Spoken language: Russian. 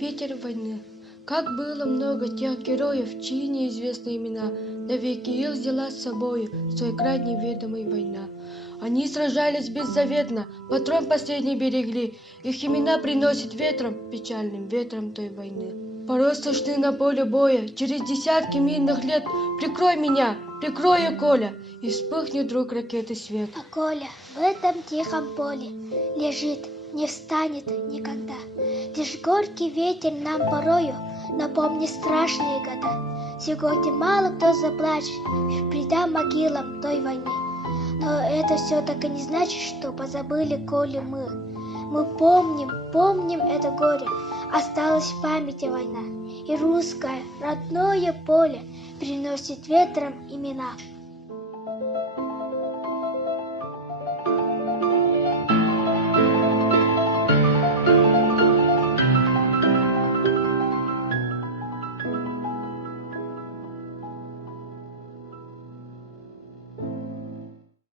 Ветер войны. Как было много тех героев, чьи неизвестны имена, навеки их взяла с собою в свой край неведомой война. Они сражались беззаветно, патрон последний берегли, их имена приносят ветром, печальным ветром той войны. Порой слышны на поле боя, через десятки мирных лет, прикрой меня, прикрой, Коля, и вспыхнет вдруг ракеты свет. А Коля в этом тихом поле лежит, не встанет никогда. Лишь горький ветер нам порою напомнит страшные года. Сегодня мало кто заплачет, придя могилам той войны. Но это все так и не значит, что позабыли Колю мы. Мы помним это горе, осталась в памяти война. И русское, родное поле приносит ветром имена.